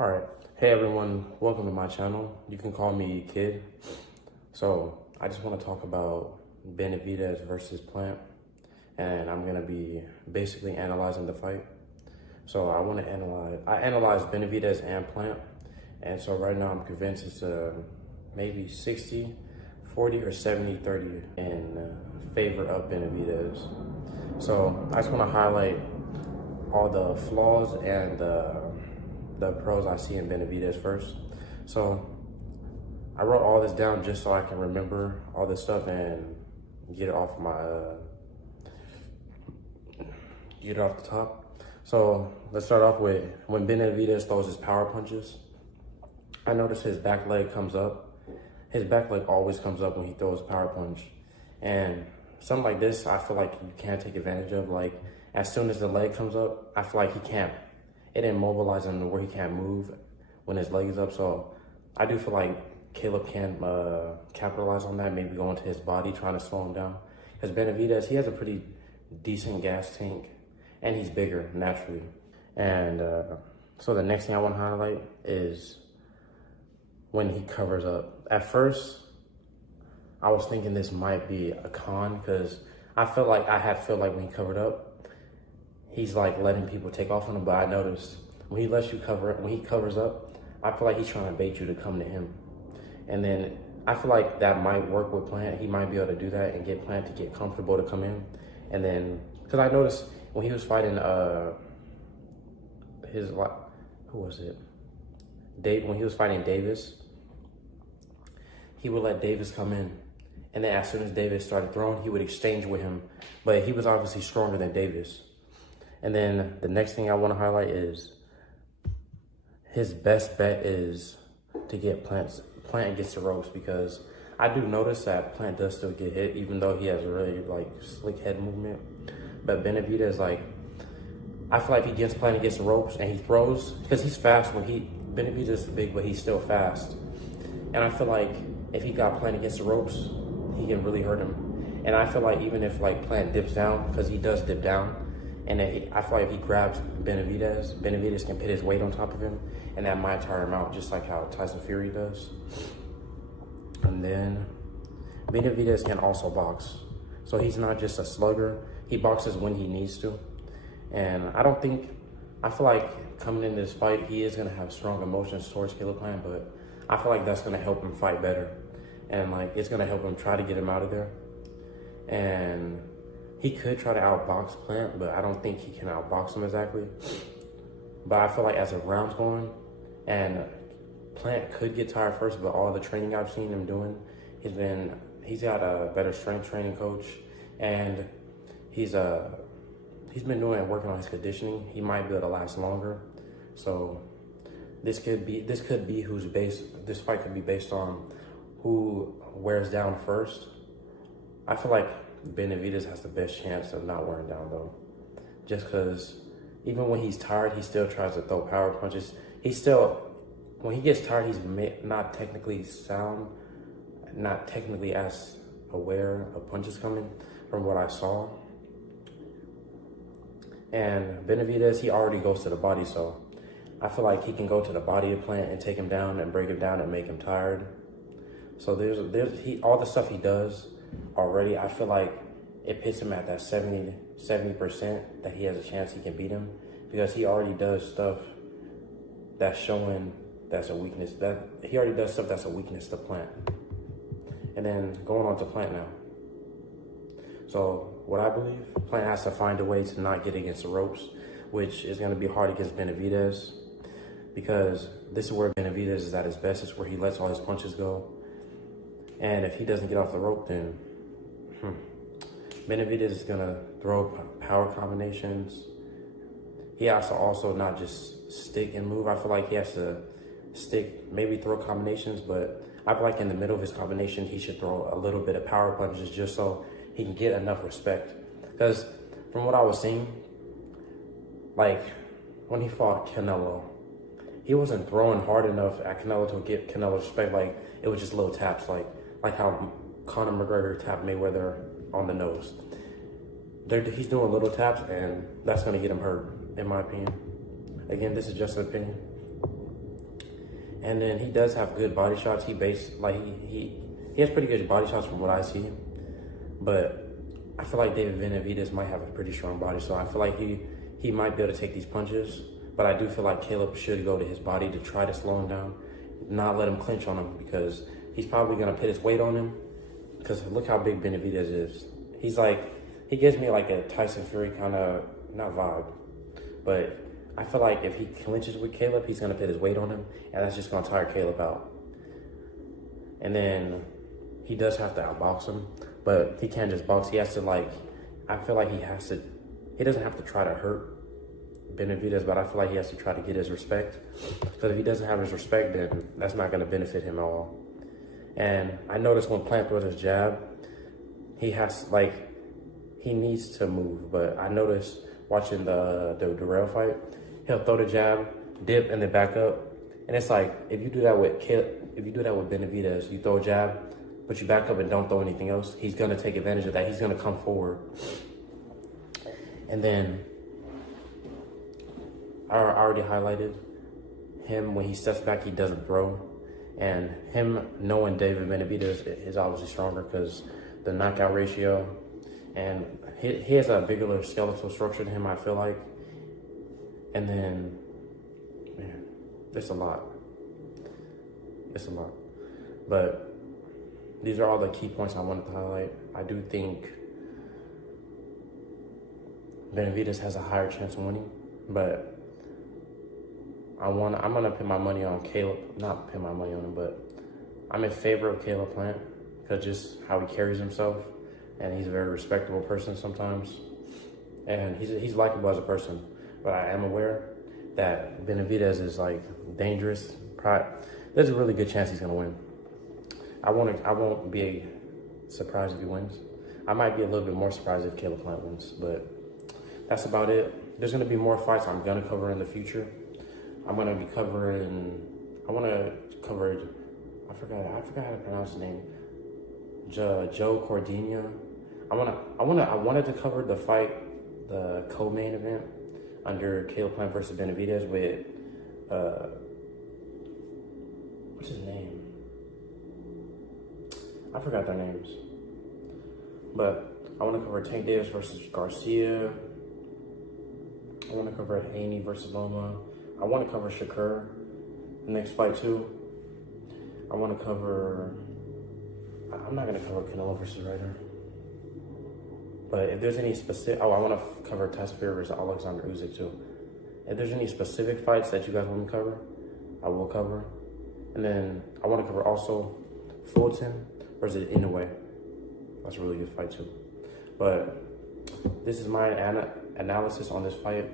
All right. Hey everyone, welcome to my channel. You can call me Kid. So I just want to talk about Benavidez versus Plant, and I'm gonna be basically analyzing the fight. So I analyzed Benavidez and Plant, and so right now I'm convinced it's maybe 60-40 or 70-30 in favor of Benavidez. So I just want to highlight all the flaws and the pros I see in Benavidez first. So I wrote all this down just so I can remember all this stuff and get it off the top. So let's start off with when Benavidez throws his power punches. I notice his back leg comes up. His back leg always comes up when he throws a power punch. And something like this, I feel like you can't take advantage of. Like, as soon as the leg comes up, I feel like it immobilizes him to where he can't move when his leg is up. So I do feel like Caleb can capitalize on that, maybe go into his body, trying to slow him down. Because Benavidez, he has a pretty decent gas tank, and he's bigger naturally. And so the next thing I want to highlight is when he covers up. At first, I was thinking this might be a con because I feel like when he covered up, he's like letting people take off on him. But I noticed when he covers up, I feel like he's trying to bait you to come to him. And then I feel like that might work with Plant. He might be able to do that and get Plant to get comfortable to come in. And then, because I noticed when he was fighting when he was fighting Davis, he would let Davis come in. And then as soon as Davis started throwing, he would exchange with him. But he was obviously stronger than Davis. And then the next thing I want to highlight is his best bet is to get Plant against the ropes, because I do notice that Plant does still get hit, even though he has a really like slick head movement. But Benavidez, I feel like he gets Plant against the ropes and he throws, because he's fast. Benavidez is big, but he's still fast. And I feel like if he got Plant against the ropes, he can really hurt him. And I feel like even if Plant dips down, because he does dip down, and I feel like if he grabs Benavidez can put his weight on top of him, and that might tire him out, just like how Tyson Fury does. And then Benavidez can also box. So he's not just a slugger. He boxes when he needs to. And I feel like coming into this fight, he is going to have strong emotions towards Caleb Plant, but I feel like that's going to help him fight better. And it's going to help him try to get him out of there. And he could try to outbox Plant, but I don't think he can outbox him exactly. But I feel like as the round's going, and Plant could get tired first, but all the training I've seen him doing, he's got a better strength training coach, and he's been working on his conditioning. He might be able to last longer. So this fight could be based on who wears down first. I feel like Benavidez has the best chance of not wearing down though, just because even when he's tired, he still tries to throw power punches. When he gets tired, he's not technically sound, not technically as aware of punches coming from what I saw. And Benavidez, he already goes to the body, so I feel like he can go to the body of Plant and take him down and break him down and make him tired. So all the stuff he does already, I feel like it puts him at that 70% that he has a chance he can beat him, because he already does stuff that's showing that's a weakness. He already does stuff that's a weakness to Plant. And then going on to Plant now. So what I believe, Plant has to find a way to not get against the ropes, which is going to be hard against Benavidez, because this is where Benavidez is at his best. It's where he lets all his punches go. And if he doesn't get off the rope, then Benavidez is going to throw power combinations. He has to also not just stick and move. I feel like he has to stick, maybe throw combinations, but I feel like in the middle of his combination, he should throw a little bit of power punches just so he can get enough respect. Because from what I was seeing, when he fought Canelo, he wasn't throwing hard enough at Canelo to get Canelo respect. It was just little taps, like how Conor McGregor tapped Mayweather on the nose. He's doing little taps, and that's going to get him hurt, in my opinion. Again, this is just an opinion. And then he does have good body shots. He has pretty good body shots from what I see. But I feel like David Benavidez might have a pretty strong body, so I feel like he might be able to take these punches. But I do feel like Caleb should go to his body to try to slow him down, not let him clinch on him, because he's probably gonna put his weight on him. Because look how big Benavidez is. He gives me like a Tyson Fury kind of, not vibe, but I feel like if he clinches with Caleb, he's gonna put his weight on him, and that's just gonna tire Caleb out. And then he does have to outbox him, but he can't just box. He has to I feel like he doesn't have to try to hurt Benavidez, but I feel like he has to try to get his respect. Because if he doesn't have his respect, then that's not gonna benefit him at all. And I noticed when Plant throws his jab, he needs to move. But I noticed watching the Durrell fight, he'll throw the jab, dip, and then back up. And it's like, if you do that with Benavidez, you throw a jab, but you back up and don't throw anything else, he's gonna take advantage of that. He's gonna come forward. And then I already highlighted him when he steps back, he doesn't throw. And him knowing David Benavidez is obviously stronger because the knockout ratio, and he has a bigger skeletal structure than him, I feel like. And then, man, it's a lot. It's a lot. But these are all the key points I wanted to highlight. I do think Benavidez has a higher chance of winning, but I'm gonna put my money on Caleb. Not put my money on him, but I'm in favor of Caleb Plant because just how he carries himself, and he's a very respectable person sometimes, and he's likable as a person. But I am aware that Benavidez is dangerous. There's a really good chance he's gonna win. I won't be surprised if he wins. I might be a little bit more surprised if Caleb Plant wins, but that's about it. There's gonna be more fights I'm gonna cover in the future. I'm gonna be covering. I forgot how to pronounce his name. Joe Cordina. I wanted to cover the fight, the co-main event under Caleb Plant versus Benavidez with what's his name? I forgot their names. But I want to cover Tank Davis versus Garcia. I want to cover Haney versus Loma. I want to cover Shakur, the next fight too. I want to cover, I'm not going to cover Canelo versus Ryder. But if there's any specific, I want to cover Tyson Fury versus Alexander Usyk too. If there's any specific fights that you guys want me to cover, I will cover. And then I want to cover also Fulton versus Inoue. That's a really good fight too. But this is my analysis on this fight.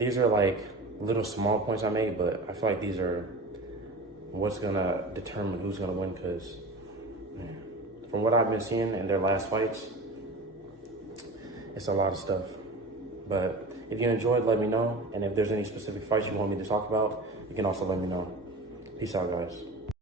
These are little small points I made, but I feel like these are what's gonna determine who's gonna win, because from what I've been seeing in their last fights, it's a lot of stuff. But if you enjoyed, let me know. And if there's any specific fights you want me to talk about, you can also let me know. Peace out, guys.